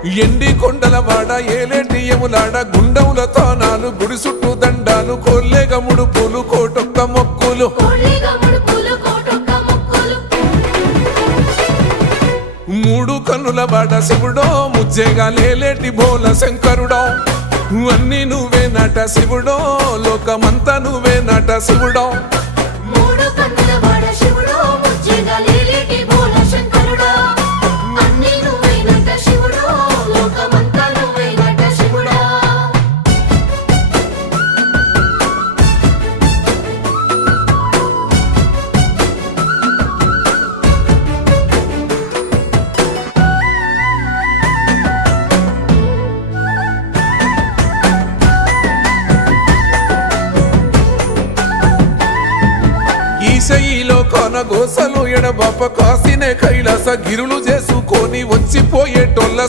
ఎండి కొండల వాడ ఏలేటియములాడ గుండముల తానాలు గుడి చుట్టూ దండాలు కోల్లేగ ముడుపులు కోటొక్క మొక్కులు మూడు కన్నుల వాడ శివుడో ముజ్జేగా లేలేటి బోల శంకరుడో అన్ని నువ్వే నట శివుడో లోకమంతా నువ్వే నట శివుడో ఈశయిలో కొనగోసలు ఎడబాప కాసినే కైలాస గిరులు చేసుకొని వచ్చిపోయేటోళ్ళ